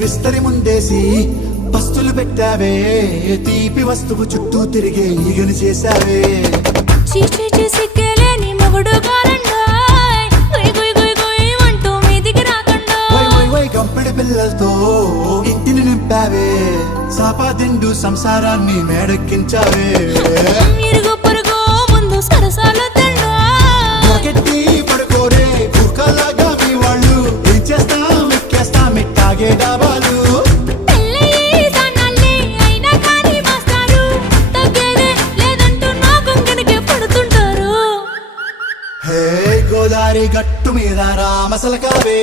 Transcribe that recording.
విస్తరి ముందేసి పస్తులు పెట్టావే తీపి వస్తువు చుట్టూ తిరిగే ఈగను చేసావే సిక్కేలేని మొగుడు అంటూ మీదికి రాకుండా కంపెడి పిల్లలతో ఇంటిని నింపావే సాపాదిండు సంసారాన్ని మేడెక్కించావే ఇరుగు పొరుగు ముందు సరసాలు కెట్టి పడుకోరే కుక్కలాగా మీ వాళ్ళు ఏం చేస్తాం ఎక్కేస్తాం ఇట్టాగే డాబాలు గోదారి గట్టు మీద రామసలకావే